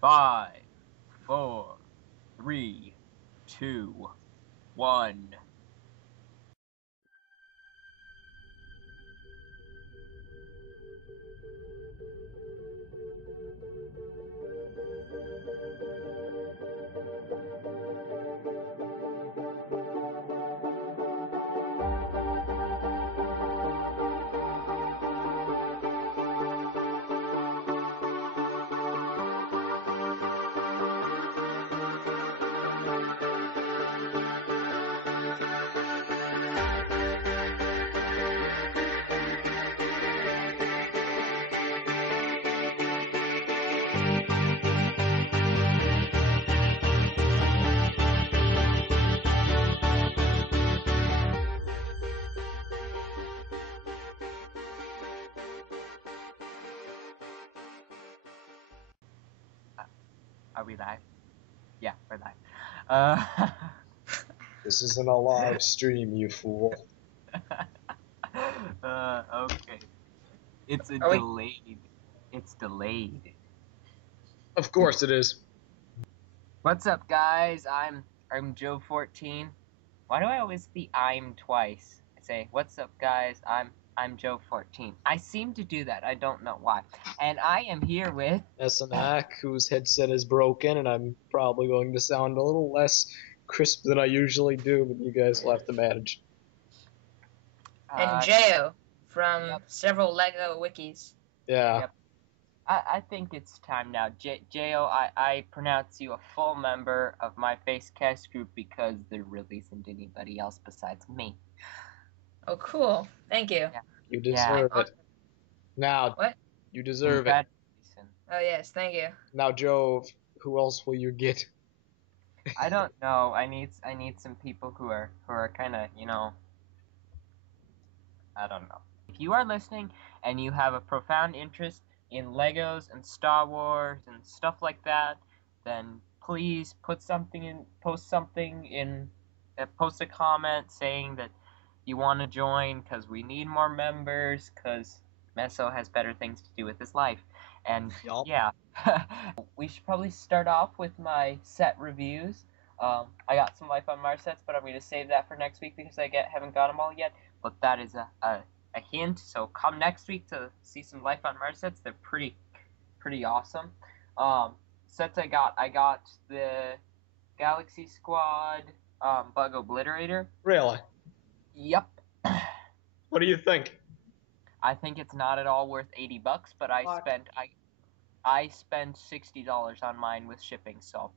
5, 4, 3, 2, 1. Are we live? Yeah, we're live. This isn't a live stream, you fool. Okay. It's delayed. It's delayed. Of course it is. What's up, guys? I'm Joev14. Why do I always see I'm twice? I say, what's up, guys? I'm Joev14. I seem to do that. I don't know why. And I am here with Mesonak, whose headset is broken, and I'm probably going to sound a little less crisp than I usually do, but you guys will have to manage. And Jeyo from several LEGO wikis. Yeah. Yep. I think it's time now. Jeyo, I pronounce you a full member of my Facecast group because there really isn't anybody else besides me. Oh, cool. Thank you. Yeah. You deserve it. Now, what? You deserve it. Oh, yes, thank you. Now, Jove, who else will you get? I don't know. I need some people who are kind of, I don't know. If you are listening and you have a profound interest in Legos and Star Wars and stuff like that, then please post a comment saying that you want to join, because we need more members, because Meso has better things to do with his life. And yeah, we should probably start off with my set reviews. I got some Life on Mars sets, but I'm going to save that for next week because I haven't got them all yet. But that is a hint, so come next week to see some Life on Mars sets. They're pretty awesome. Sets I got the Galaxy Squad Bug Obliterator. Really? Yep. What do you think? I think it's not at all worth $80, but I spent $60 on mine with shipping, so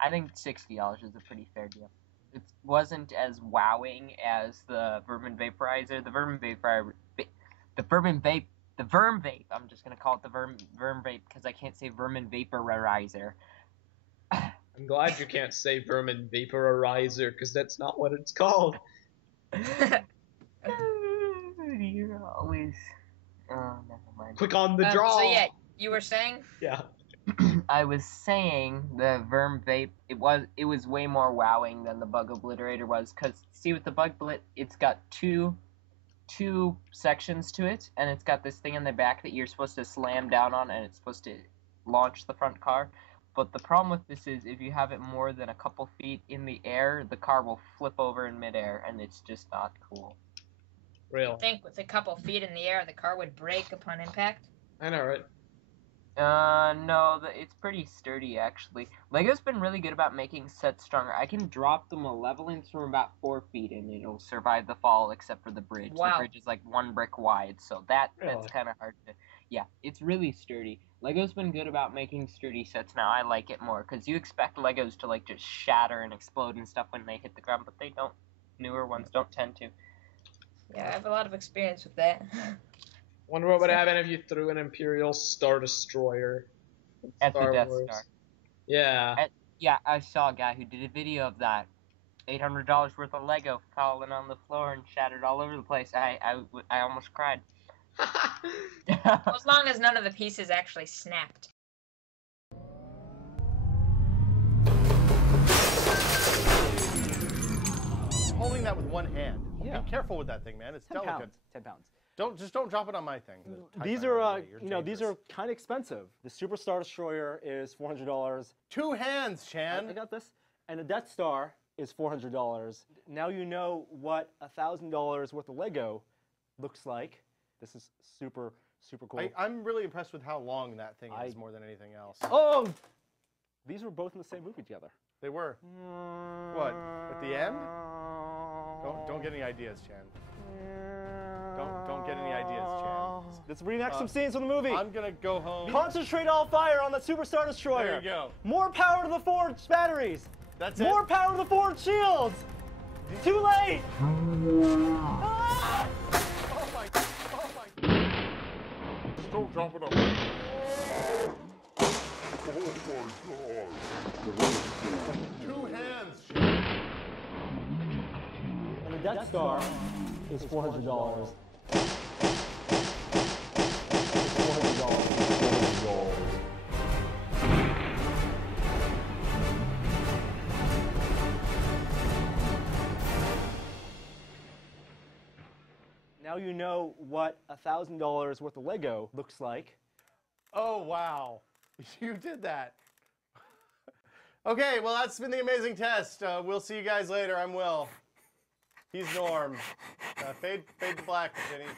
I think $60 is a pretty fair deal. It wasn't as wowing as the Vermin Vaporizer. The Vermin Vape. I'm just gonna call it the Verm Vape because I can't say Vermin Vaporizer. I'm glad you can't say Vermin Vaporizer because that's not what it's called. You're always. Oh, never mind. Quick on the draw. So yeah, you were saying? Yeah. I was saying the Verm Vape, it was way more wowing than the Bug Obliterator was, because see, with the Bug Blit, it's got two sections to it, and it's got this thing in the back that you're supposed to slam down on, and it's supposed to launch the front car. But the problem with this is, if you have it more than a couple feet in the air, the car will flip over in midair, and it's just not cool. Real. You think with a couple feet in the air, the car would break upon impact? I know, right? No, it's pretty sturdy, actually. LEGO's been really good about making sets stronger. I can drop them a leveling from about 4 feet, and it'll survive the fall, except for the bridge. Wow. The bridge is like 1 brick wide, so that's kind of hard to... Yeah, it's really sturdy. LEGO's been good about making sturdy sets now. I like it more, because you expect LEGOs to, like, just shatter and explode and stuff when they hit the ground, but they don't. Newer ones don't tend to. Yeah, I have a lot of experience with that. Wonder what would happen if you threw an Imperial Star Destroyer at the Death Star. Yeah. Yeah, I saw a guy who did a video of that. $800 worth of Lego falling on the floor and shattered all over the place. I almost cried. Well, as long as none of the pieces actually snapped. Holding that with one hand. Yeah. Be careful with that thing, man. It's 10 delicate. pounds. 10 pounds. Don't drop it on my thing. These are these are kind of expensive. The Super Star Destroyer is $400. 2 hands, Chan. I got this. And the Death Star is $400. Now you know what $1,000 worth of Lego looks like. This is super cool. I'm really impressed with how long that thing is more than anything else. Oh! These were both in the same movie together. They were. What? At the end? Don't get any ideas, Chan. Don't get any ideas, Chan. Let's reenact some scenes from the movie. I'm gonna go home. Concentrate all fire on the Super Star Destroyer. There you go. More power to the forged batteries. That's it. More power to the forged shields. Too late. Ah! Oh my. Don't drop it on me. Oh my God. 2 hands, Chan. And the Death Star is $400. Now you know what $1,000 worth of Lego looks like. Oh, wow. You did that. Okay, well, that's been the amazing test. We'll see you guys later. I'm Will. He's Norm. Fade to black, Vinny.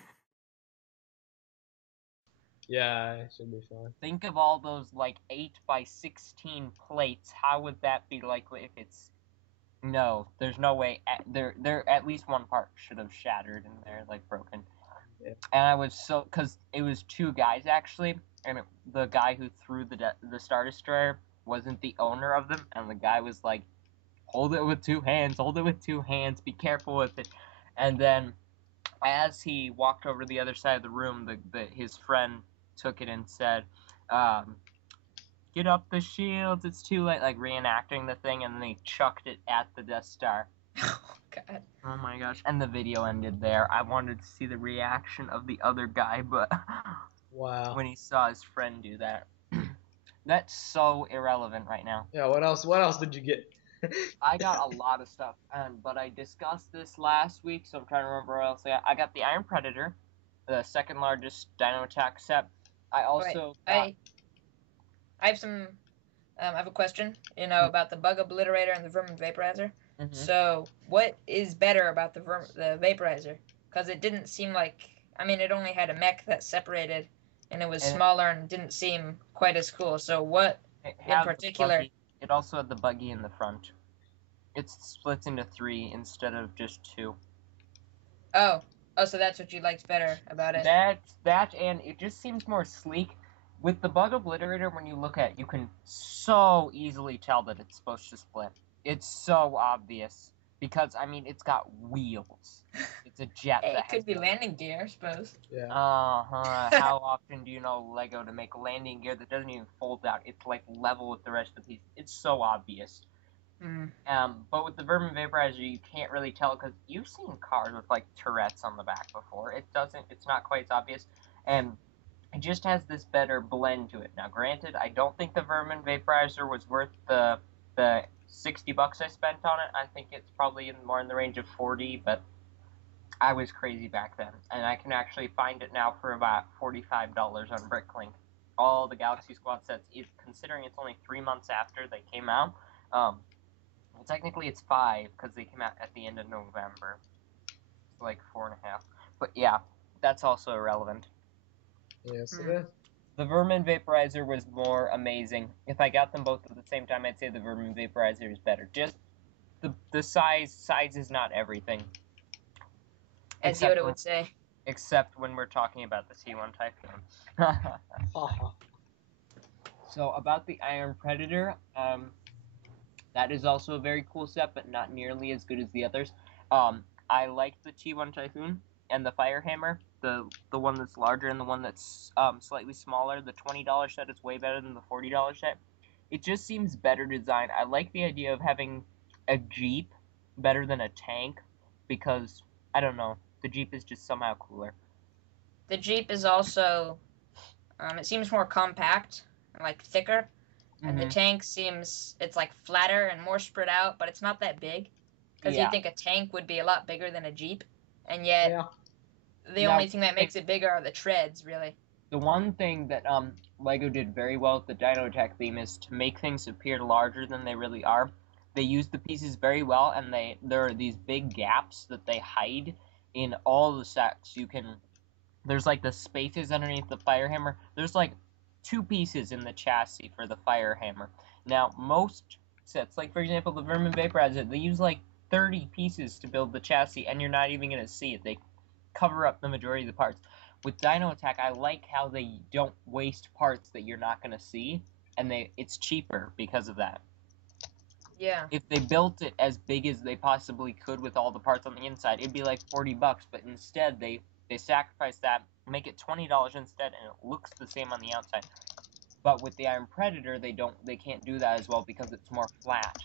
Yeah, it should be fine. Think of all those, like, 8x16 plates. How would that be like if it's... No, there's no way. There at least one part should have shattered in there, like, broken. Yeah. And I was so... Because it was 2 guys, actually. And the guy who threw the Star Destroyer wasn't the owner of them. And the guy was like, hold it with 2 hands. Hold it with 2 hands. Be careful with it. And then, as he walked over to the other side of the room, his friend took it and said, get up the shields, it's too late, like reenacting the thing, and then he chucked it at the Death Star. Oh, God. Oh my gosh. And the video ended there. I wanted to see the reaction of the other guy, but Wow. when he saw his friend do that. That's so irrelevant right now. Yeah, what else did you get? I got a lot of stuff, but I discussed this last week, so I'm trying to remember what else I got. I got the Iron Predator, the second largest Dino Attack set. I also I have some. I have a question. About the Bug Obliterator and the Vermin Vaporizer. Mm-hmm. So, what is better about the Vaporizer? Because it didn't seem like. I mean, it only had a mech that separated, and it was smaller and didn't seem quite as cool. So, what in particular? It also had the buggy in the front. It splits into 3 instead of just 2. Oh, so that's what you liked better about it. That, and it just seems more sleek. With the Bug Obliterator, when you look at it, you can so easily tell that it's supposed to split. It's so obvious. Because, I mean, it's got wheels. It's a jet Hey, that it could be landing gear, I suppose. Yeah. How often do you know Lego to make a landing gear that doesn't even fold out? It's, like, level with the rest of the piece. It's so obvious. But with the Vermin Vaporizer, you can't really tell, because you've seen cars with, like, turrets on the back before. It's not quite as obvious. And it just has this better blend to it. Now, granted, I don't think the Vermin Vaporizer was worth the $60 I spent on it. I think it's probably more in the range of 40, but I was crazy back then. And I can actually find it now for about $45 on Bricklink. All the Galaxy Squad sets, considering it's only 3 months after they came out, well, technically it's 5, because they came out at the end of November. It's like 4.5. But yeah, that's also irrelevant. Yes, it is. The Vermin Vaporizer was more amazing. If I got them both at the same time, I'd say the Vermin Vaporizer is better. Just the size is not everything. As Yoda would say. Except when we're talking about the T1 Typhoon. So about the Iron Predator, that is also a very cool set, but not nearly as good as the others. I like the T1 Typhoon and the Firehammer, the one that's larger and the one that's slightly smaller. The $20 set is way better than the $40 set. It just seems better designed. I like the idea of having a Jeep better than a tank because, I don't know, the Jeep is just somehow cooler. The Jeep is also, it seems more compact, like thicker, and the tank it's like flatter and more spread out, but it's not that big. Because you'd think a tank would be a lot bigger than a Jeep, and yet the only thing that makes it bigger are the treads, really. The one thing that Lego did very well with the Dino Attack theme is to make things appear larger than they really are. They use the pieces very well, and there are these big gaps that they hide in all the sets. There's like the spaces underneath the fire hammer. There's like 2 pieces in the chassis for the fire hammer. Now, most sets, like for example the Vermin Vaporizer, they use like 30 pieces to build the chassis, and you're not even going to see it. They cover up the majority of the parts. With Dino Attack, I like how they don't waste parts that you're not going to see, and it's cheaper because of that. Yeah. If they built it as big as they possibly could with all the parts on the inside, it'd be like $40, but instead they sacrifice that, make it $20 instead, and it looks the same on the outside. But with the Iron Predator, they can't do that as well because it's more flat.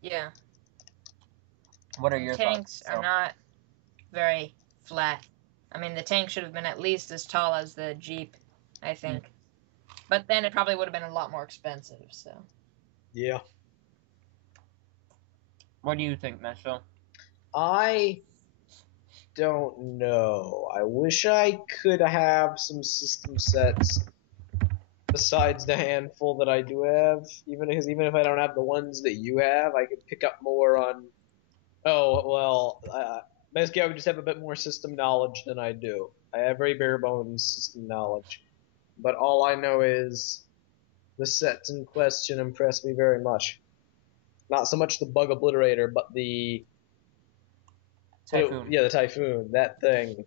Yeah. What are your tanks thoughts? are not very flat. I mean, the tank should have been at least as tall as the Jeep, I think. But then it probably would have been a lot more expensive, so. Yeah. What do you think, Meso? I don't know. I wish I could have some system sets besides the handful that I do have. Even if I don't have the ones that you have, I could pick up more on. Oh well, basically I would just have a bit more system knowledge than I do. I have very bare bones system knowledge, but all I know is the sets in question impress me very much. Not so much the Bug Obliterator, but the Typhoon. the Typhoon. That thing.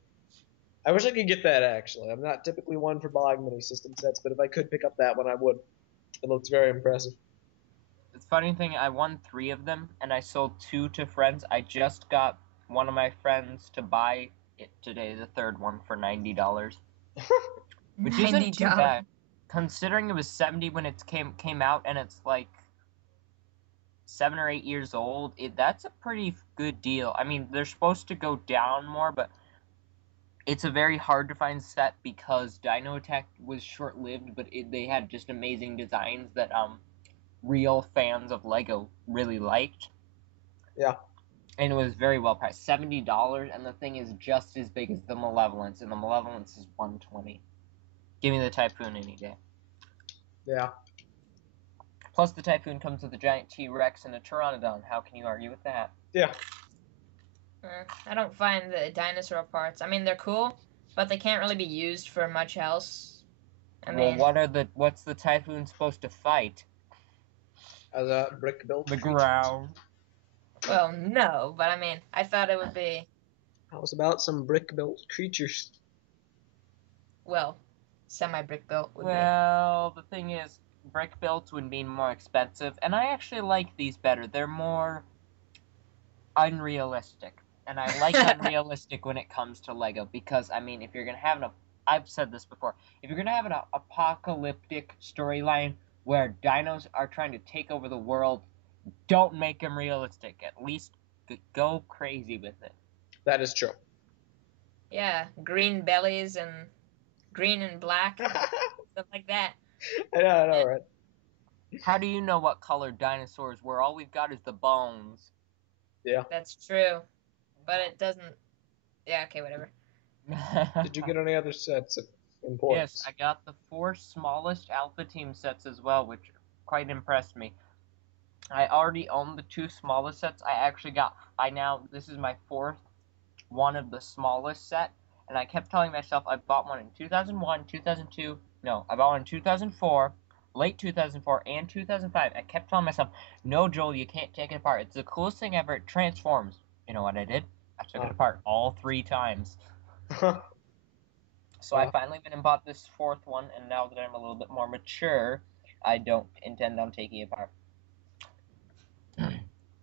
I wish I could get that, actually. I'm not typically one for buying many system sets, but if I could pick up that one, I would. It looks very impressive. The funny thing, I won 3 of them, and I sold 2 to friends. I just got one of my friends to buy it today, the 3rd one, for $90. Which isn't too bad. Considering it was $70 when it came out, and it's like 7 or 8 years old, that's a pretty good deal. I mean, they're supposed to go down more, but it's a very hard to find set because Dino Attack was short-lived, but they had just amazing designs that real fans of Lego really liked. Yeah. And it was very well priced. $70, and the thing is just as big as the Malevolence, and the Malevolence is $120. Give me the Typhoon any day. Yeah. Plus, the Typhoon comes with a giant T-Rex and a Pteranodon. How can you argue with that? Yeah. I don't find the dinosaur parts. I mean, they're cool, but they can't really be used for much else. I mean, what's the Typhoon supposed to fight? As a brick built. The ground. Well, no, but I mean, I thought it would be. How's about some brick built creatures? Well, semi-brick built would be. Well, the thing is, brick builds would mean more expensive, and I actually like these better. They're more unrealistic, and I like unrealistic when it comes to Lego because, I mean, if you're gonna have I've said this before, if you're gonna have an apocalyptic storyline where dinos are trying to take over the world, don't make them realistic. At least go crazy with it. That is true. Yeah, green bellies and green and black, stuff like that. I know, right? How do you know what color dinosaurs were? All we've got is the bones. Yeah. That's true, but it doesn't. Yeah. Okay. Whatever. Did you get any other sets of importance? Yes, I got the 4 smallest Alpha Team sets as well, which quite impressed me. I already own the 2 smallest sets. This is my 4th one of the smallest set, and I kept telling myself I bought one in 2001, 2002, no, I bought one in 2004, late 2004, and 2005. I kept telling myself, no, Joel, you can't take it apart. It's the coolest thing ever. It transforms. You know what I did? I took it apart all 3 times. So I finally went and bought this 4th one, and now that I'm a little bit more mature, I don't intend on taking it apart.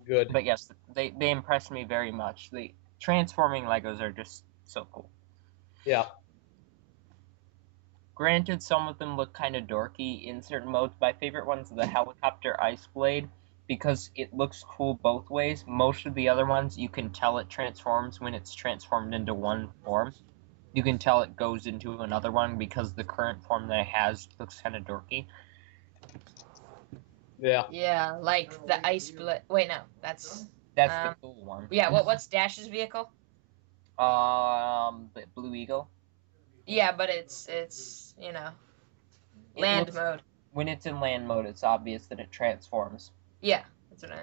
Good. But yes, they impressed me very much. The transforming Legos are just so cool. Yeah. Granted, some of them look kind of dorky in certain modes. My favorite one's the helicopter ice blade because it looks cool both ways. Most of the other ones, you can tell it transforms when it's transformed into one form. You can tell it goes into another one because the current form that it has looks kind of dorky. Yeah. Yeah, like the ice blade. Wait, no, that's the cool one. Yeah, what's Dash's vehicle? The Blue Eagle. Yeah, but it's land mode. When it's in land mode, it's obvious that it transforms. Yeah, that's what I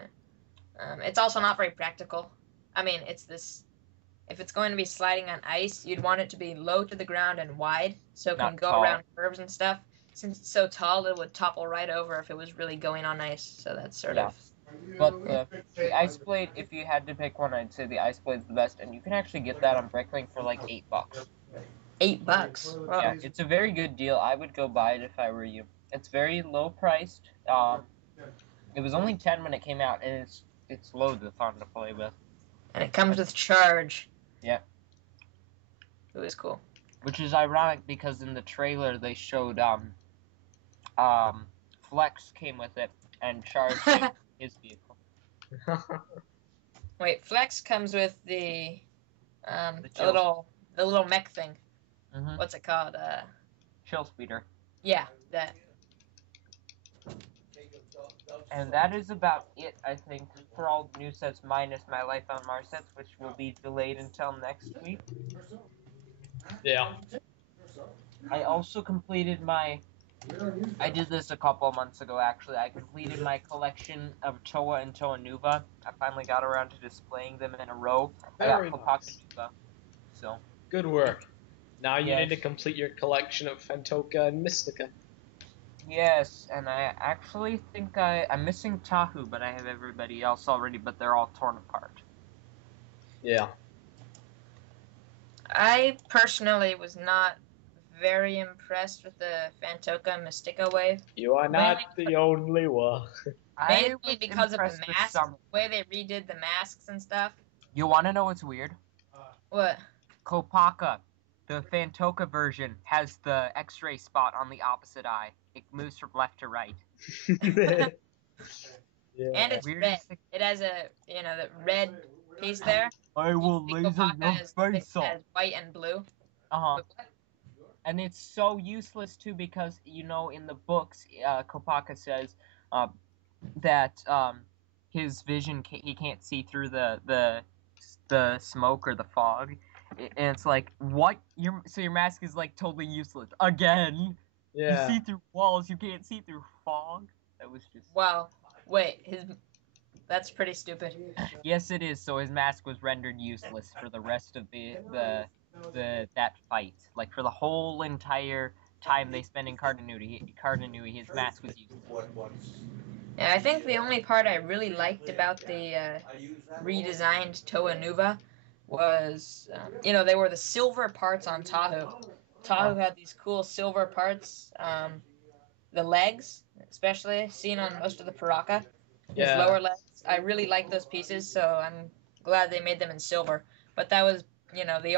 mean. It's also not very practical. I mean, it's this. If it's going to be sliding on ice, you'd want it to be low to the ground and wide, so it can go around curves and stuff. Since it's so tall, it would topple right over if it was really going on ice. So that's sort of. But the Ice Blade, if you had to pick one, I'd say the Ice Blade's the best, and you can actually get that on Bricklink for like $8. $8? Wow. Yeah, it's a very good deal. I would go buy it if I were you. It's very low priced. It was only 10 when it came out, and it's loads of fun to play with. And it comes with charge. Yeah. It was cool. Which is ironic because in the trailer they showed Flex came with it and Charge his vehicle. Wait, Flex comes with the little mech thing. Mm-hmm. What's it called? Chill Speeder. Yeah, that. And that is about it, I think, for all the new sets minus my Life on Mars sets, which will be delayed until next week. Yeah. I also completed I did this a couple of months ago, actually. I completed my collection of Toa and Toa Nuva. I finally got around to displaying them in a row. Very I got Kopaka nice. Nuva. So. Good work. Now you Yes. need to complete your collection of Fantoka and Mystica. Yes, and I actually think I'm missing Tahu, but I have everybody else already, but they're all torn apart. Yeah. I personally was not very impressed with the Fantoka and Mystica wave. You are not the only one. Mainly because of the masks, the way they redid the masks and stuff. You want to know what's weird? What? Kopaka, the Fantoka version, has the X-ray spot on the opposite eye. It moves from left to right. Yeah. And it's Weird red. as the- It has the red piece there. I will laser Kopaka your face off. has white and blue. Uh-huh. And it's so useless, too, because, in the books, Kopaka says that his vision, he can't see through the smoke or the fog. And it's like, what? So your mask is, like, totally useless. Again! Yeah. You see through walls, you can't see through fog? That was just... Wow. Wait, that's pretty stupid. Yes, it is. So his mask was rendered useless for the rest of that fight. Like for the whole entire time they spent in Cardanui, his mask was useless. Yeah, I think the only part I really liked about the redesigned Toa Nuva was, they were the silver parts on Tahu. Tahu had these cool silver parts. The legs, especially, seen on most of the Paraka. His lower legs. I really like those pieces, so I'm glad they made them in silver. But that was, the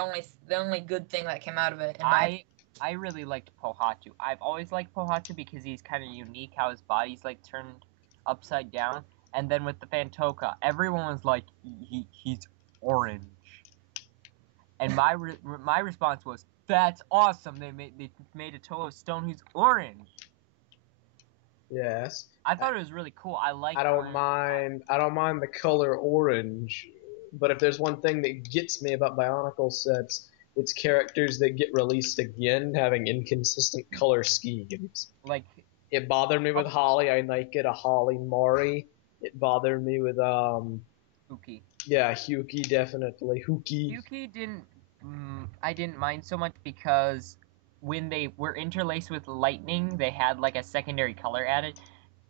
only good thing that came out of it. I really liked Pohatu. I've always liked Pohatu because he's kind of unique, how his body's like turned upside down. And then with the Fantoka, everyone was like, he's orange. And my response was, that's awesome. They made a Toa of Stone who's orange. Yes. I thought it was really cool. I don't mind the color orange, but if there's one thing that gets me about Bionicle sets, it's characters that get released again having inconsistent color schemes. Like it bothered me with Holly. I like it a Holly Mori. It bothered me with Huki. Yeah, Huki definitely. Huki I didn't mind so much because when they were interlaced with lightning, they had like a secondary color added.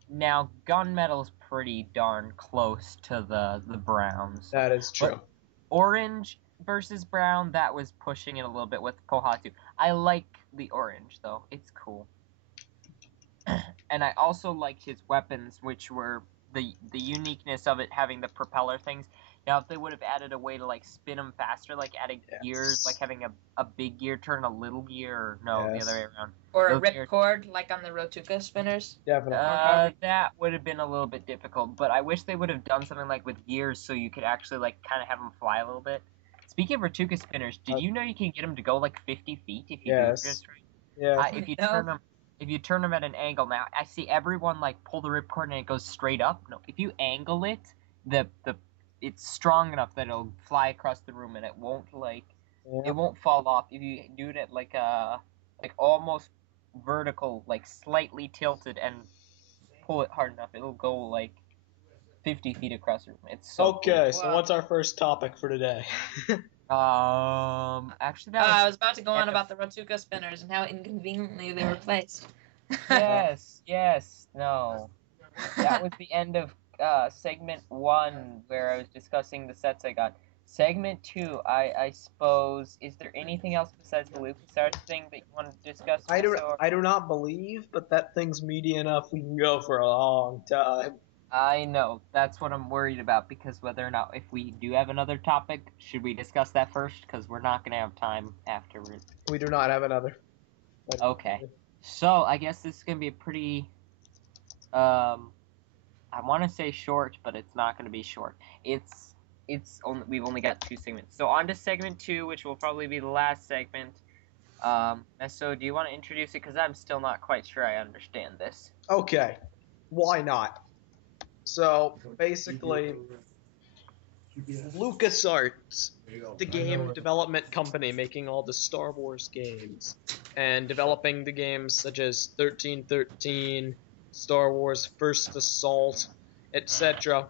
Now, gunmetal's pretty darn close to the browns. That is true. But orange versus brown, that was pushing it a little bit with Pohatu. I like the orange, though. It's cool. And I also liked his weapons, which were the uniqueness of it having the propeller things. Now, if they would have added a way to, like, spin them faster, like adding gears, like having a big gear turn a little gear, or no, the other way around. Or a ripcord, like on the Rotuka spinners. Definitely. That would have been a little bit difficult, but I wish they would have done something like with gears so you could actually, like, kind of have them fly a little bit. Speaking of Rotuka spinners, did you know you can get them to go, like, 50 feet if you do it just right? Yeah. If you turn them at an angle, now, I see everyone, like, pull the ripcord and it goes straight up. No, if you angle it, it's strong enough that it'll fly across the room and it won't, like, It won't fall off if you do it at like almost vertical, like slightly tilted, and pull it hard enough. It'll go like 50 feet across the room. It's so Okay, cool. so what's our first topic for today? Actually, that I was was about to go on about the Rotuka spinners and how inconveniently they were placed. yes, no. That was the end of segment 1, where I was discussing the sets I got. Segment 2, I suppose, is there anything else besides the LucasArts thing that you want to discuss? I do not believe, but that thing's meaty enough. We can go for a long time. I know, that's what I'm worried about, because whether or not, if we do have another topic, should we discuss that first? Because we're not going to have time afterwards. We do not have another. Okay. So, I guess this is going to be a pretty, I want to say short, but it's not going to be short. We've only got 2 segments. So, on to segment 2, which will probably be the last segment. So do you want to introduce it? Because I'm still not quite sure I understand this. Okay. Why not? So, basically, LucasArts, the game development company making all the Star Wars games, and developing the games such as 1313, Star Wars First Assault, etc.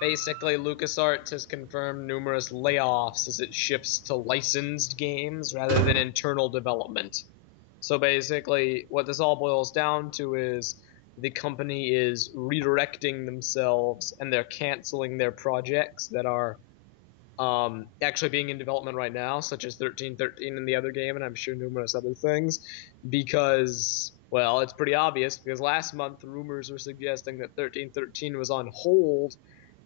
Basically, LucasArts has confirmed numerous layoffs as it shifts to licensed games rather than internal development. So basically, what this all boils down to is the company is redirecting themselves, and they're canceling their projects that are actually being in development right now, such as 1313 and the other game, and I'm sure numerous other things, because, well, it's pretty obvious, because last month rumors were suggesting that 1313 was on hold,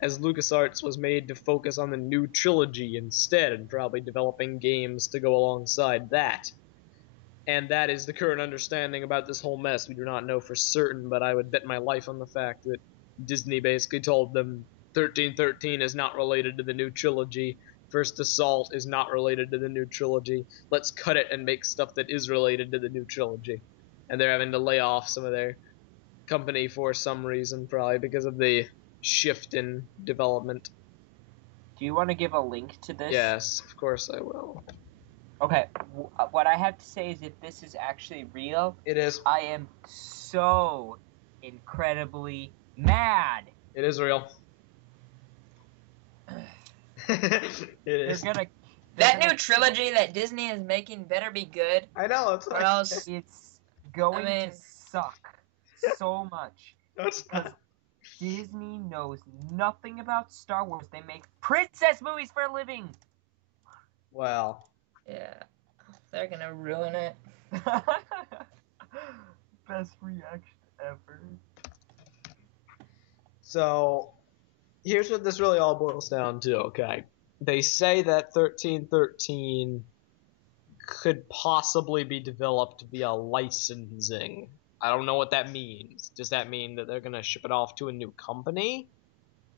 as LucasArts was made to focus on the new trilogy instead, and probably developing games to go alongside that. And that is the current understanding about this whole mess. We do not know for certain, but I would bet my life on the fact that Disney basically told them 1313 is not related to the new trilogy, First Assault is not related to the new trilogy, let's cut it and make stuff that is related to the new trilogy. And they're having to lay off some of their company for some reason, probably because of the shift in development. Do you want to give a link to this? Yes, of course I will. Okay, what I have to say is, if this is actually real, It is. I am so incredibly mad. It is real. It is. That new trilogy that Disney is making better be good. I know, it's or else it's going to suck so much. Because Disney knows nothing about Star Wars. They make princess movies for a living. Well. Yeah, they're gonna ruin it. Best reaction ever. So, here's what this really all boils down to, okay? They say that 1313 could possibly be developed via licensing. I don't know what that means. Does that mean that they're going to ship it off to a new company?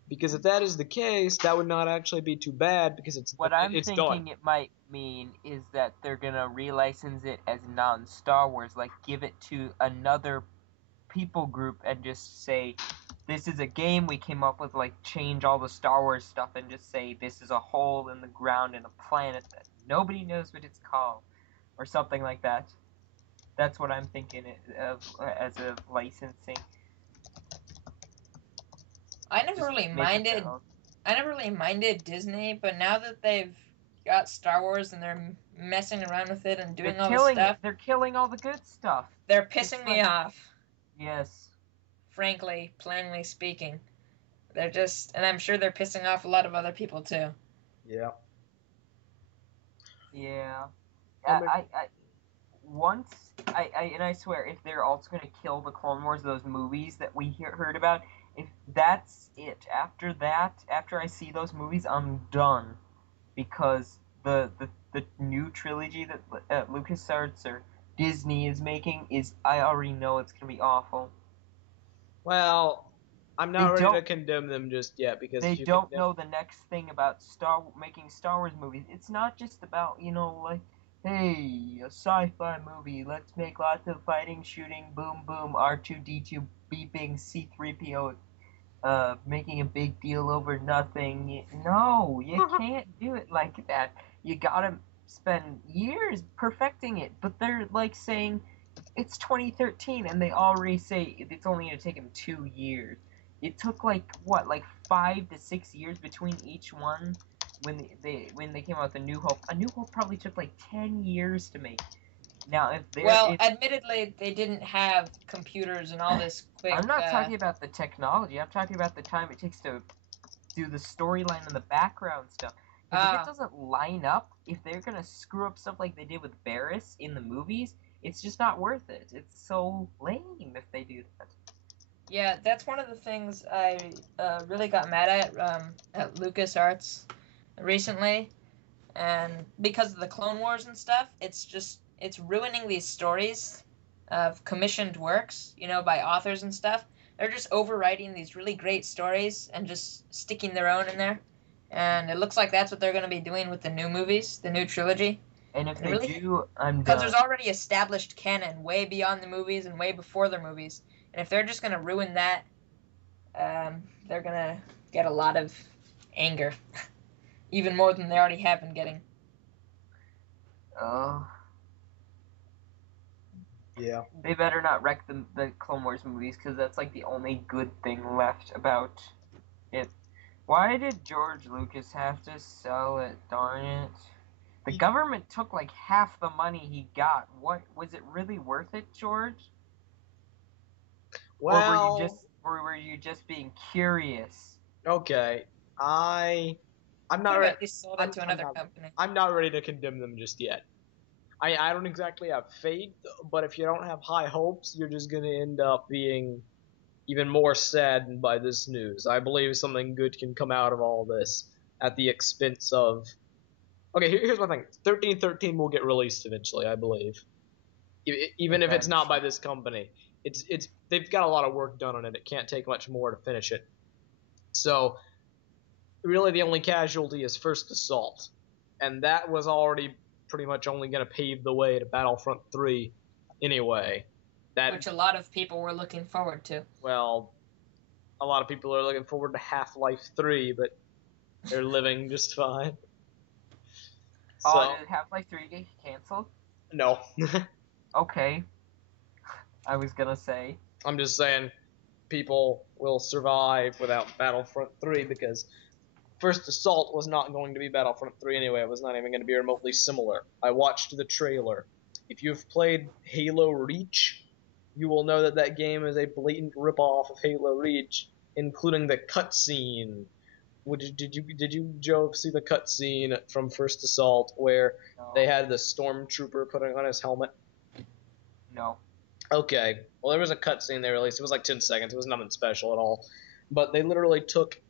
Because if that is the case, that would not actually be too bad, because it's thinking done. It might mean is that they're gonna relicense it as non-Star Wars, like give it to another people group and just say, this is a game we came up with, like change all the Star Wars stuff and just say this is a hole in the ground in a planet that nobody knows what it's called, or something like that. That's what I'm thinking of as a licensing. I never really minded Disney, but now that they've got Star Wars and they're messing around with it and doing all this stuff, they're killing all the good stuff. They're pissing me off. Yes. Frankly, plainly speaking. They're just, and I'm sure they're pissing off a lot of other people too. Yeah. Yeah. I swear, if they're also going to kill the Clone Wars, those movies that we heard about, if that's it, after I see those movies, I'm done. Because the new trilogy that LucasArts or Disney is making I already know it's going to be awful. Well, I'm not ready to condemn them just yet, because they don't know the next thing about making Star Wars movies. It's not just about, like, hey, a sci-fi movie, let's make lots of fighting, shooting, boom, boom, R2-D2 beeping, C-3PO making a big deal over nothing. No, you can't do it like that. you gotta spend years perfecting it. But they're like saying it's 2013, and they already say it's only gonna take them 2 years. It took like what, like 5 to 6 years between each one. When they came out with A New Hope, A New Hope probably took like 10 years to make. Now, admittedly, they didn't have computers and all this quick. I'm not talking about the technology. I'm talking about the time it takes to do the storyline and the background stuff. Because if it doesn't line up, if they're gonna screw up stuff like they did with Barris in the movies, it's just not worth it. It's so lame if they do that. Yeah, that's one of the things I really got mad at LucasArts recently, and because of the Clone Wars and stuff, it's ruining these stories of commissioned works, by authors and stuff. They're just overwriting these really great stories and just sticking their own in there. And it looks like that's what they're going to be doing with the new movies, the new trilogy. And if they do, I'm done. Because there's already established canon way beyond the movies and way before the movies. And if they're just going to ruin that, they're going to get a lot of anger. Even more than they already have been getting. Yeah. They better not wreck the Clone Wars movies, because that's like the only good thing left about it. Why did George Lucas have to sell it? Darn it. The government took like half the money he got. What was it really worth it, George? Well, or were you just being curious? Okay, I'm not ready. At least sold it to another company. I'm not ready to condemn them just yet. I don't exactly have faith, but if you don't have high hopes, you're just gonna end up being even more saddened by this news. I believe something good can come out of all this at the expense of. Okay, here's my thing. 1313 will get released eventually, I believe. Even if it's not by this company. It's they've got a lot of work done on it. It can't take much more to finish it. So, really the only casualty is First Assault. And that was already pretty much only going to pave the way to Battlefront 3 anyway. Which a lot of people were looking forward to. Well, a lot of people are looking forward to Half-Life 3, but they're living just fine. Did Half-Life 3 get canceled? No. Okay. I was gonna say. I'm just saying people will survive without Battlefront 3 because First Assault was not going to be Battlefront 3 anyway. It was not even going to be remotely similar. I watched the trailer. If you've played Halo Reach, you will know that that game is a blatant ripoff of Halo Reach, including the cutscene. Did you, Joe, see the cutscene from First Assault where they had the stormtrooper putting on his helmet? No. Okay. Well, there was a cutscene they released. It was like 10 seconds. It was nothing special at all. But they literally took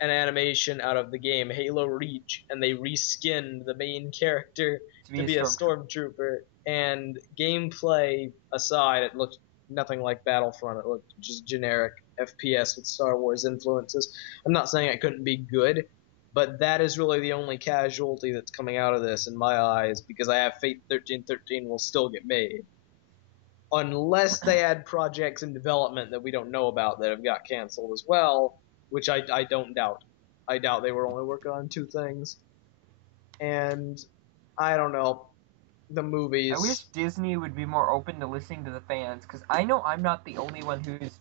an animation out of the game Halo Reach, and they reskinned the main character to be a stormtrooper. And gameplay aside, it looked nothing like Battlefront. It looked just generic FPS with Star Wars influences. I'm not saying it couldn't be good, but that is really the only casualty that's coming out of this in my eyes, because I have faith 1313 will still get made. Unless they had projects in development that we don't know about that have got canceled as well, which I don't doubt. I doubt they were only working on 2 things. And I don't know. The movies. I wish Disney would be more open to listening to the fans, because I know I'm not the only one who's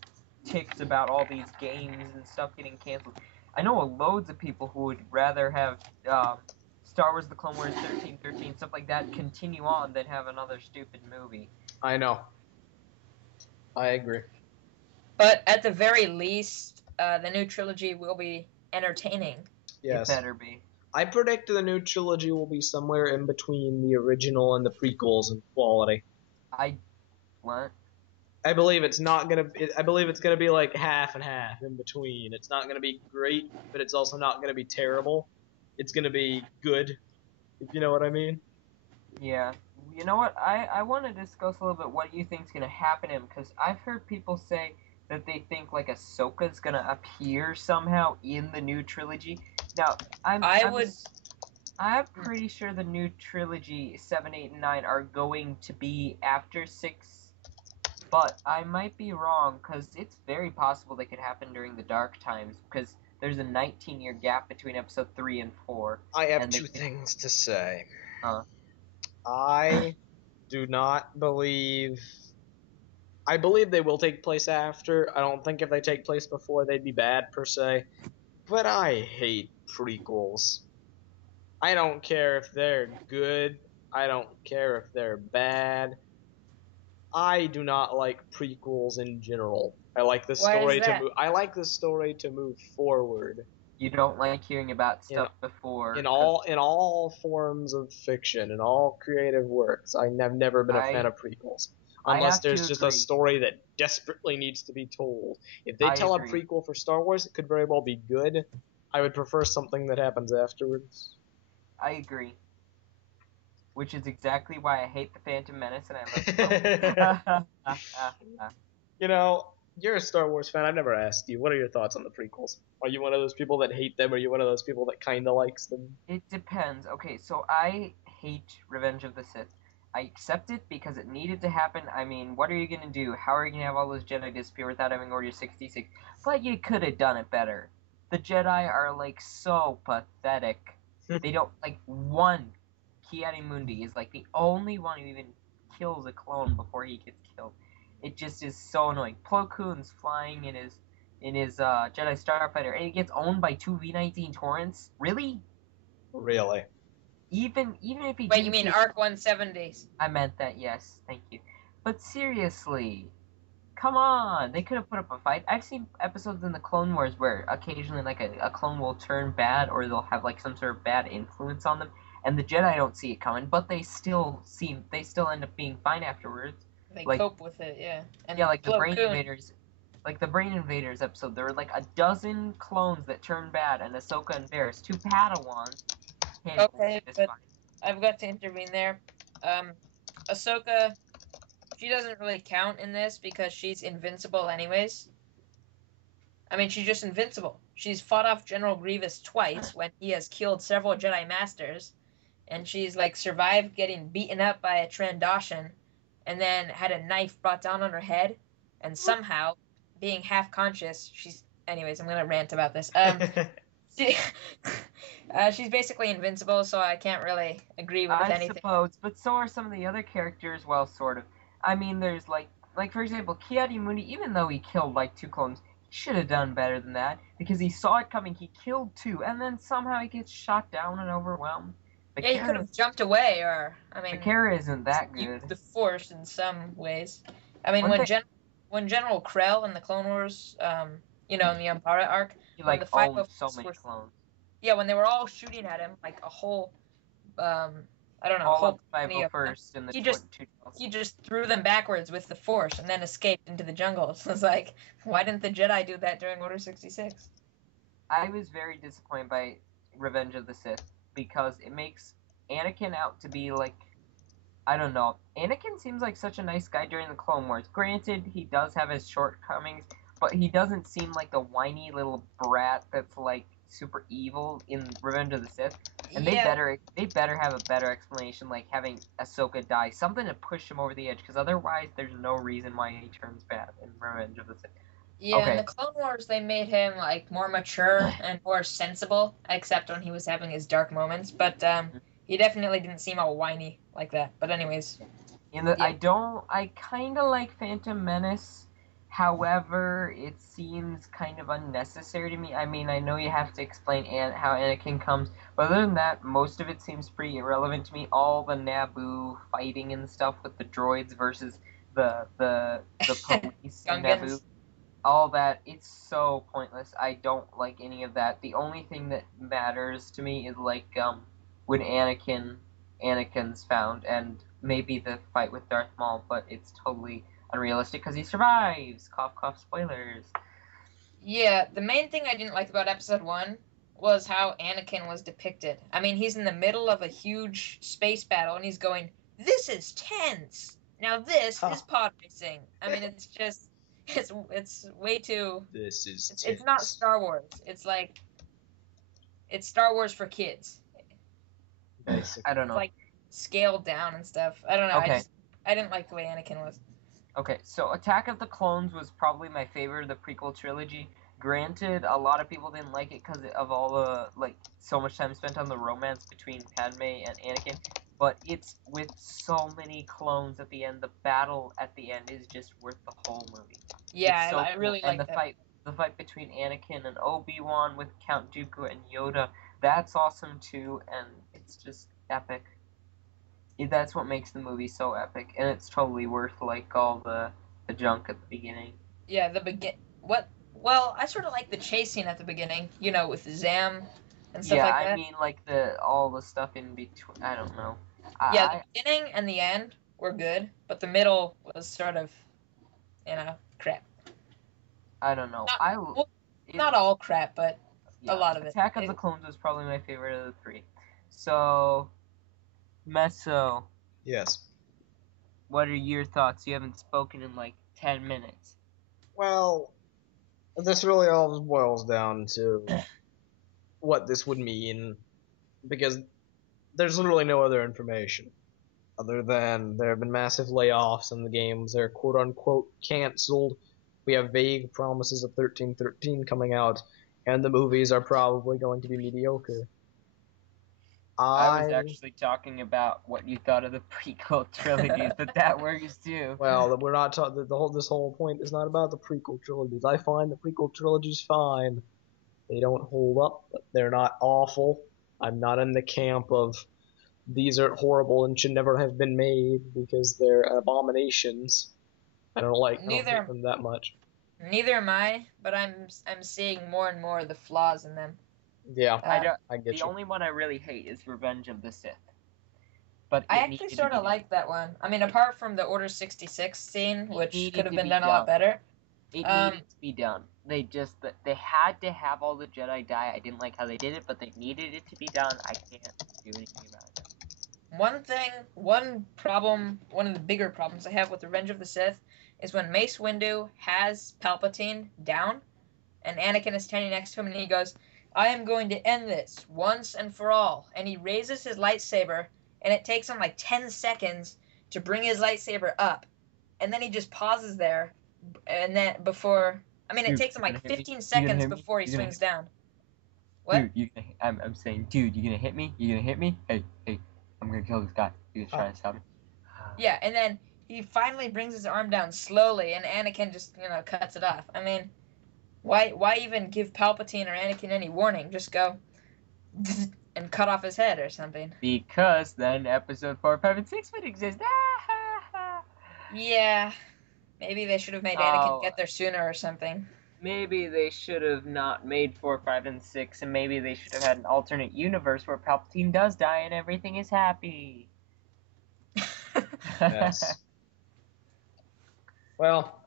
ticked about all these games and stuff getting canceled. I know loads of people who would rather have Star Wars The Clone Wars 1313, stuff like that, continue on than have another stupid movie. I know. I agree. But at the very least, the new trilogy will be entertaining. Yes. It better be. I predict the new trilogy will be somewhere in between the original and the prequels in quality. What? I believe it's not gonna. I believe it's gonna be like half and half in between. It's not gonna be great, but it's also not gonna be terrible. It's gonna be good, if you know what I mean. Yeah. You know what? I want to discuss a little bit what you think's gonna happen to him, because I've heard people say that they think like Ahsoka's gonna appear somehow in the new trilogy. Now, I'm pretty sure the new trilogy 7, 8, and 9 are going to be after 6, but I might be wrong, because it's very possible they could happen during the dark times, because there's a 19-year gap between episode 3 and 4. I have two things to say. Huh? I do not believe... I believe they will take place after. I don't think if they take place before, they'd be bad, per se. But I hate prequels. I don't care if they're good. I don't care if they're bad. I do not like prequels in general. I like the story to move. I like the story to move forward. You don't like hearing about stuff before. In all forms of fiction, in all creative works, I have never been a fan of prequels. Unless there's just a story that desperately needs to be told. If they tell a prequel for Star Wars, it could very well be good. I would prefer something that happens afterwards. I agree. Which is exactly why I hate the Phantom Menace and I love it. You know, you're a Star Wars fan. I've never asked you. What are your thoughts on the prequels? Are you one of those people that hate them, or are you one of those people that kind of likes them? It depends. Okay, so I hate Revenge of the Sith. I accept it because it needed to happen. I mean, what are you going to do? How are you going to have all those Jedi disappear without having Order 66? But you could have done it better. The Jedi are, like, so pathetic. They don't, like, one... Ki-Adi-Mundi is, like, the only one who even kills a clone before he gets killed. It just is so annoying. Plo Koon's flying in his Jedi Starfighter, and he gets owned by 2 V-19 Torrents? Really? Really? Even if he... Wait, you mean ARC 170s? I meant that, yes. Thank you. But seriously, come on. They could have put up a fight. I've seen episodes in the Clone Wars where occasionally, like, a clone will turn bad, or they'll have, like, some sort of bad influence on them, and the Jedi don't see it coming, but they still end up being fine afterwards. They cope with it, yeah. And yeah, like the Brain Invaders. Like the Brain Invaders episode, there were like a dozen clones that turned bad, and Ahsoka and Varys, 2 Padawans. Okay, but I've got to intervene there. Ahsoka, she doesn't really count in this because she's invincible anyways. I mean, she's just invincible. She's fought off General Grievous twice when he has killed several Jedi Masters, and she's, like, survived getting beaten up by a Trandoshan, and then had a knife brought down on her head, and somehow, being half-conscious, she's... Anyways, I'm gonna rant about this. She's basically invincible, so I can't really agree with anything. I suppose, but so are some of the other characters, well, sort of. I mean, there's, like for example, Ki-Adi-Mundi, even though he killed, like, 2 clones, he should have done better than that, because he saw it coming, he killed 2, and then somehow he gets shot down and overwhelmed. Yeah, he could have jumped away, or, I mean... Vaquera isn't that good. The Force in some ways. I mean, when General Krell in the Clone Wars, you know, in the Umbara arc... He, like, owned so many clones. Yeah, when they were all shooting at him, like, a whole, I don't know, all of 501st in the he just threw them backwards with the Force and then escaped into the jungle. So it's like, why didn't the Jedi do that during Order 66? I was very disappointed by Revenge of the Sith, because it makes Anakin out to be, like, I don't know. Anakin seems like such a nice guy during the Clone Wars. Granted, he does have his shortcomings, but he doesn't seem like the whiny little brat that's, like, super evil in Revenge of the Sith. And they better have a better explanation, like having Ahsoka die. Something to push him over the edge, because otherwise there's no reason why he turns bad in Revenge of the Sith. Yeah, in the Clone Wars, they made him, like, more mature and more sensible, except when he was having his dark moments. But he definitely didn't seem all whiny like that. But anyways. I kind of like Phantom Menace. However, it seems kind of unnecessary to me. I mean, I know you have to explain how Anakin comes, but other than that, most of it seems pretty irrelevant to me. All the Naboo fighting and stuff with the droids versus the police in Naboo. All that, it's so pointless. I don't like any of that. The only thing that matters to me is, like, when Anakin's found, and maybe the fight with Darth Maul, but it's totally unrealistic because he survives. Cough, cough, spoilers. Yeah, the main thing I didn't like about Episode 1 was how Anakin was depicted. I mean, he's in the middle of a huge space battle, and he's going, "This is tense! Now this is pod racing." I mean, it's just... It's way too... It's not Star Wars. It's like... It's Star Wars for kids. Basically. I don't know. It's like scaled down and stuff. I don't know. Okay. I didn't like the way Anakin was. Okay, so Attack of the Clones was probably my favorite of the prequel trilogy, Granted, a lot of people didn't like it because of all the, like, so much time spent on the romance between Padme and Anakin, but it's with so many clones at the end, the battle at the end is just worth the whole movie. Yeah, So I really cool. And like that. The fight between Anakin and Obi-Wan with Count Dooku and Yoda, that's awesome too, and it's just epic. That's what makes the movie so epic, and it's totally worth, like, all the junk at the beginning. Yeah, Well, I sort of like the chase scene at the beginning, you know, with Zam and stuff like that. Yeah, I mean, like, all the stuff in between, I don't know. The beginning and the end were good, but the middle was sort of, you know, crap. I don't know. Not all crap, but a lot of it. Attack of the Clones was probably my favorite of the three. So, Meso. Yes. What are your thoughts? You haven't spoken in like 10 minutes. Well, this really all boils down to what this would mean, because there's literally no other information other than there have been massive layoffs and the games are quote-unquote cancelled. We have vague promises of 1313 coming out, and the movies are probably going to be mediocre. I was actually talking about what you thought of the prequel trilogies, but that works too. Well, we're not talking. This whole point is not about the prequel trilogies. I find the prequel trilogies fine. They don't hold up, but they're not awful. I'm not in the camp of these are horrible and should never have been made because they're abominations. I don't like them that much. Neither am I, but I'm seeing more and more of the flaws in them. Yeah, I get the only one I really hate is Revenge of the Sith. But I actually sort of like that one. I mean, apart from the Order 66 scene, which could have been done a lot better. It needed to be done. They had to have all the Jedi die. I didn't like how they did it, but they needed it to be done. I can't do anything about it. One of the bigger problems I have with Revenge of the Sith is when Mace Windu has Palpatine down, and Anakin is standing next to him, and he goes, "I am going to end this once and for all." And he raises his lightsaber, and it takes him like 10 seconds to bring his lightsaber up. And then he just pauses there, and then it takes him like 15 seconds before he swings down. What? Dude, I'm saying, dude, you gonna hit me? You gonna hit me? Hey, I'm gonna kill this guy. You gonna try to stop me? Yeah, and then he finally brings his arm down slowly, and Anakin just, cuts it off. I mean, why even give Palpatine or Anakin any warning? Just go and cut off his head or something. Because then episode 4, 5, and 6 would exist. Yeah, maybe they should have made Anakin get there sooner or something. Maybe they should have not made 4, 5, and 6, and maybe they should have had an alternate universe where Palpatine does die and everything is happy. Yes. Well,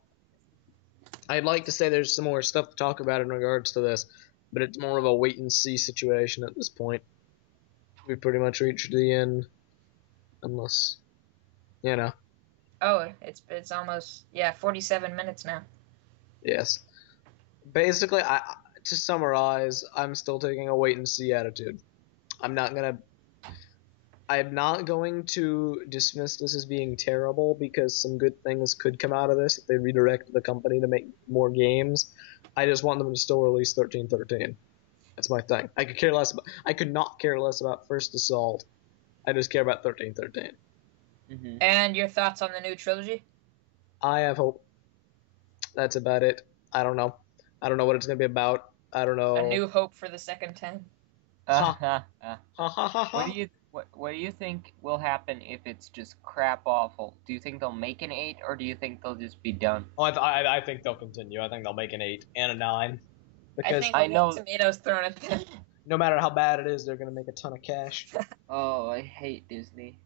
I'd like to say there's some more stuff to talk about in regards to this, but it's more of a wait-and-see situation at this point. We've pretty much reached the end, unless, Oh, it's almost 47 minutes now. Yes. Basically, to summarize, I'm still taking a wait-and-see attitude. I'm not going to dismiss this as being terrible because some good things could come out of this if they redirect the company to make more games. I just want them to still release 1313. That's my thing. I could not care less about First Assault. I just care about 1313. Mm-hmm. And your thoughts on the new trilogy? I have hope. That's about it. I don't know. I don't know what it's going to be about. I don't know. A new hope for the second 10. What do you think will happen if it's just crap awful? Do you think they'll make an 8, or do you think they'll just be done? Oh, I think they'll continue. I think they'll make an 8 and a 9. Because I know tomatoes thrown at them. No matter how bad it is, they're gonna make a ton of cash. Oh, I hate Disney.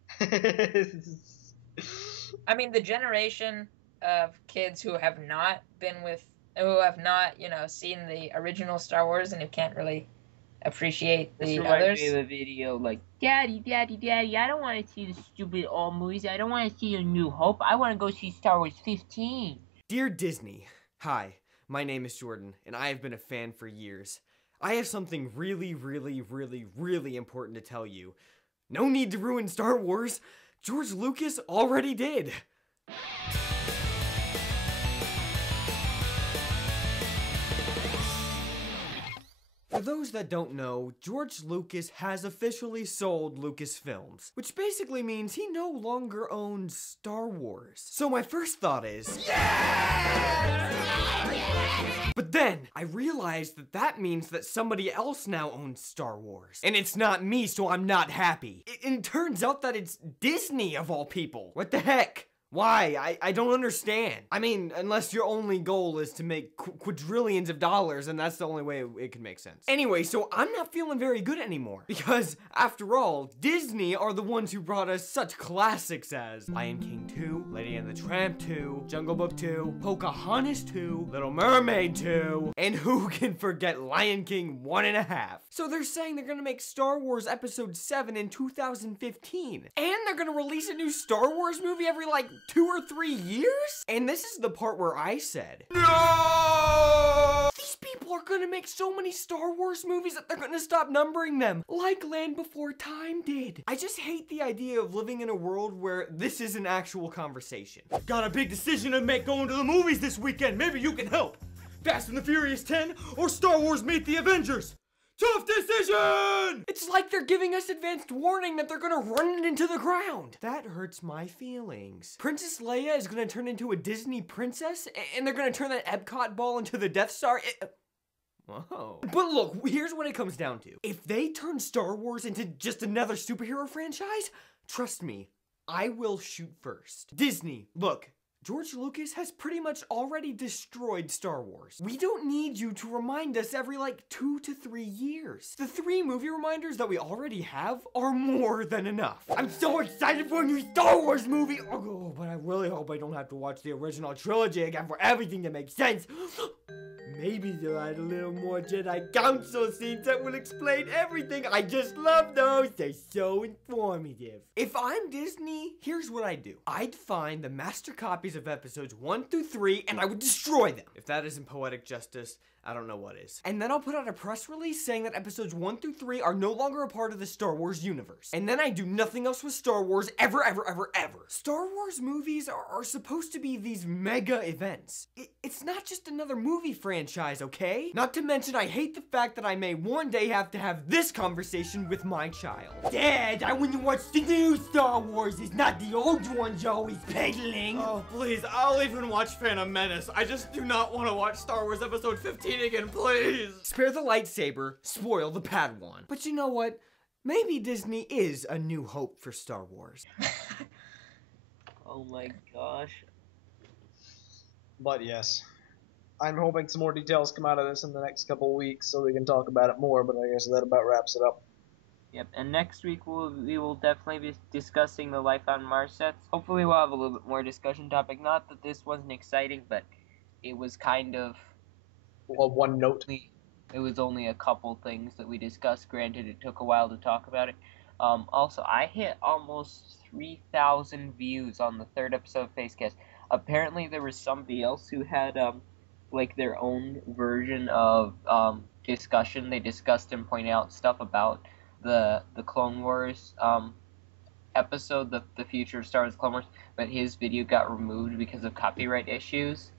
I mean, the generation of kids who have not seen the original Star Wars and who can't really appreciate the others. This reminds me of a video like, Daddy, I don't want to see the stupid old movies. I don't want to see A New Hope. I want to go see Star Wars 15. Dear Disney, hi, my name is Jordan, and I have been a fan for years. I have something really, really, really, really important to tell you. No need to ruin Star Wars. George Lucas already did. For those that don't know, George Lucas has officially sold Lucasfilms, which basically means he no longer owns Star Wars. So my first thought is, yes! But then, I realized that that means that somebody else now owns Star Wars. And it's not me, so I'm not happy. It turns out that it's Disney, of all people. What the heck? Why? I don't understand. I mean, unless your only goal is to make quadrillions of dollars, and that's the only way it can make sense. Anyway, so I'm not feeling very good anymore. Because, after all, Disney are the ones who brought us such classics as Lion King 2, Lady and the Tramp 2, Jungle Book 2, Pocahontas 2, Little Mermaid 2, and who can forget Lion King 1.5? So they're saying they're gonna make Star Wars Episode 7 in 2015. And they're gonna release a new Star Wars movie every, like, 2 or 3 years? And this is the part where I said, no! These people are gonna make so many Star Wars movies that they're gonna stop numbering them, like Land Before Time did. I just hate the idea of living in a world where this is an actual conversation. Got a big decision to make going to the movies this weekend. Maybe you can help. Fast and the Furious 10 or Star Wars Meet the Avengers? Tough decision! It's like they're giving us advanced warning that they're gonna run it into the ground. That hurts my feelings. Princess Leia is gonna turn into a Disney princess, and they're gonna turn that Epcot ball into the Death Star. Whoa. But look, here's what it comes down to. If they turn Star Wars into just another superhero franchise, trust me, I will shoot first. Disney, look. George Lucas has pretty much already destroyed Star Wars. We don't need you to remind us every like 2 to 3 years. The 3 movie reminders that we already have are more than enough. I'm so excited for a new Star Wars movie! Oh, but I really hope I don't have to watch the original trilogy again for everything to make sense. Maybe they'll add a little more Jedi Council scenes that will explain everything. I just love those. They're so informative. If I'm Disney, here's what I'd do. I'd find the master copies of episodes 1 through 3 and I would destroy them. If that isn't poetic justice, I don't know what is. And then I'll put out a press release saying that episodes 1 through 3 are no longer a part of the Star Wars universe. And then I do nothing else with Star Wars ever, ever, ever, ever. Star Wars movies are supposed to be these mega events. It's not just another movie franchise, okay? Not to mention, I hate the fact that I may one day have to have this conversation with my child. Dad, I want to watch the new Star Wars. It's not the old ones you're always peddling. Oh, please, I'll even watch Phantom Menace. I just do not want to watch Star Wars Episode 15 again, please. Spare the lightsaber, spoil the Padawan. But you know what? Maybe Disney is a new hope for Star Wars. Oh my gosh. But yes, I'm hoping some more details come out of this in the next couple of weeks so we can talk about it more, but I guess that about wraps it up. Yep, and next week we will definitely be discussing the Life on Mars sets. Hopefully we'll have a little bit more discussion topic. Not that this wasn't exciting, but it was kind of... Well, one note. It was only a couple things that we discussed. Granted, it took a while to talk about it. Also, I hit almost 3,000 views on the 3rd episode of Facecast. Apparently, there was somebody else who had, like, their own version of, discussion. They discussed and pointed out stuff about the Clone Wars, episode, the future of Star Wars Clone Wars, but his video got removed because of copyright issues.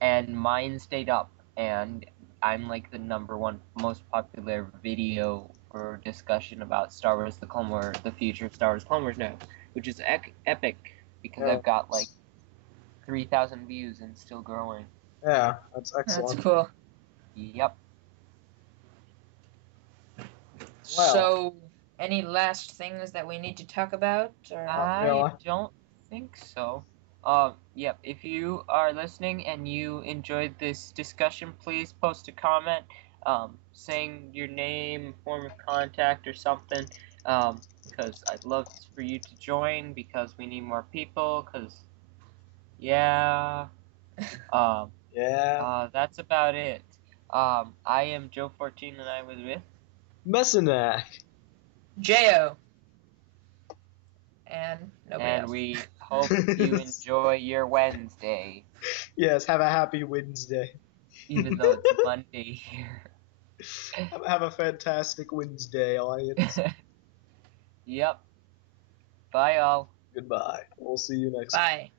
And mine stayed up, and I'm like the #1 most popular video or discussion about Star Wars the Clone Wars, the future of Star Wars Clone Wars now, which is epic because I've got like 3,000 views and still growing. Yeah, that's excellent. That's cool. Yep. Well. So, any last things that we need to talk about? Or... I don't think so. Yep, if you are listening and you enjoyed this discussion, please post a comment, saying your name, form of contact, or something, because I'd love for you to join, because we need more people, because, yeah, that's about it. I am Joev14 and I was with Mesonak. Jeyo. And nobody else. And we hope you enjoy your Wednesday. Yes, have a happy Wednesday. Even though it's Monday here. Have a fantastic Wednesday, audience. Yep. Bye, all. Goodbye. We'll see you next Bye.